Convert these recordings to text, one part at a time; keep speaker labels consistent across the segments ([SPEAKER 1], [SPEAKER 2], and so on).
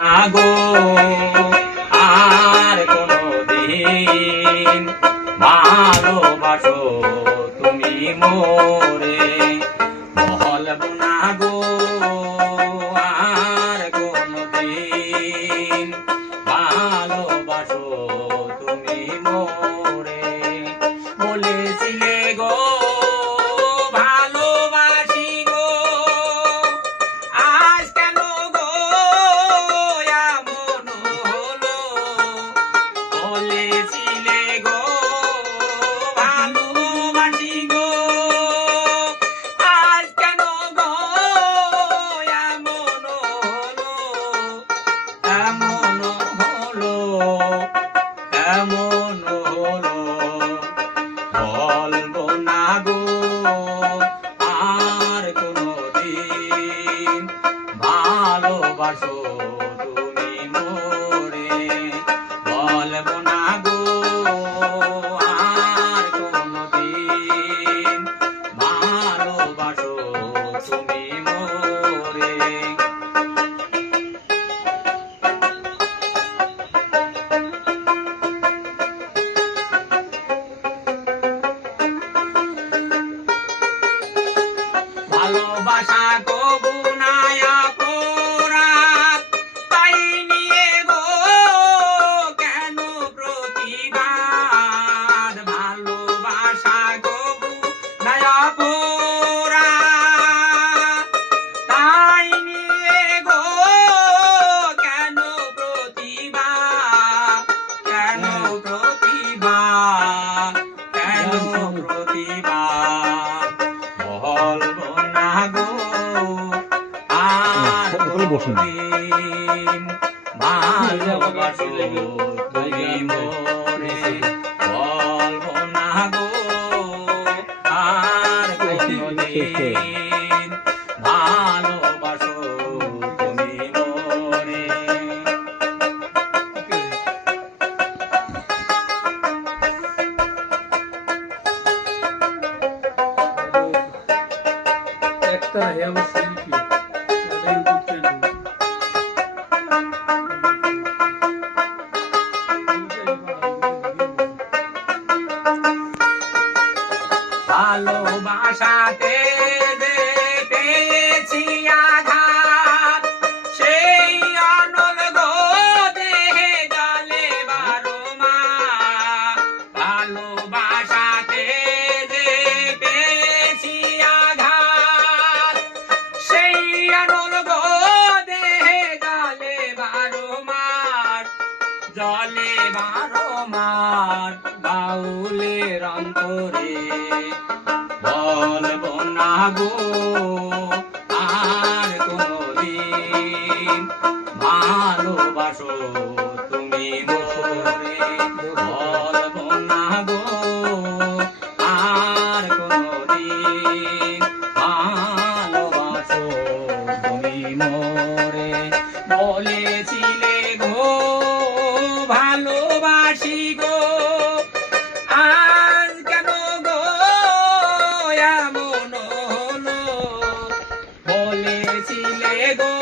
[SPEAKER 1] আগো আর কোনদিন ভালোবাসো তুমি মোরে। মহল না ভালোবাসা কবু বলব না গো আর কোনদিন ভালোবাসাতে পেয়েছি আঘাত। সেই অনল গো দেহে জলে বারো মাস ভালোবাসাতে পেয়েছি আঘাত। সেই অনল গো দেহে জলে বারো মাস জলে বারো মার। গো। আর কোনদিন ভালোবাসো তুমি মোরে। বলব না গো। আর কোনদিন ভালোবাসো তুমি মোরে। বলেছিলে গো,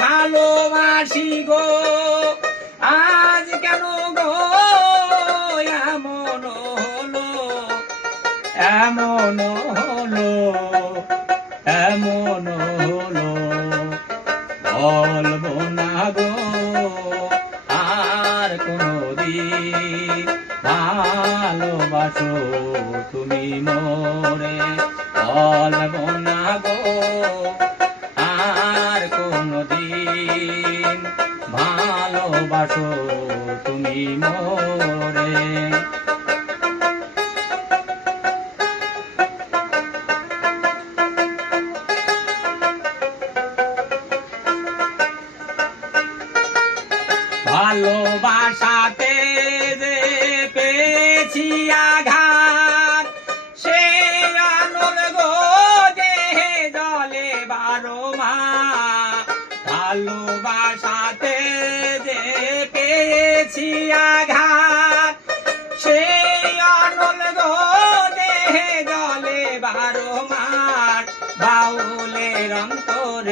[SPEAKER 1] ভালোবাসি গো। আজ কেন গো, এমন হলো এমন হলো এমন হলো। বলব না গো, আর কোনদিন ভালোবাসো তুমি মোরে ভালোবাসো তুমি মোরে। ভালোবাসাতে যে পেয়েছি আঘাত, সে আনল গো দেহে জলে বারো মা। ভালোবাসাতে পেয়েছি আঘাত। সেই অনল গো দেহে জলে বারো মার বাউলের অন্তর,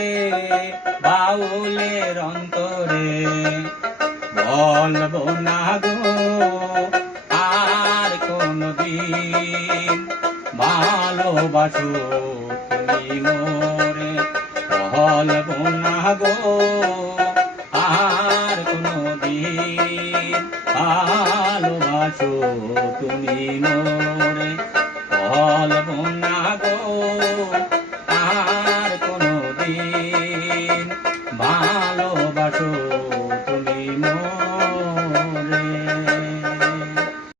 [SPEAKER 1] বাউলের অন্তরে। বলব না গো, আর কোনদিন ভালোবাসো তুমি আছো তুমি মোরে ফল না গো আ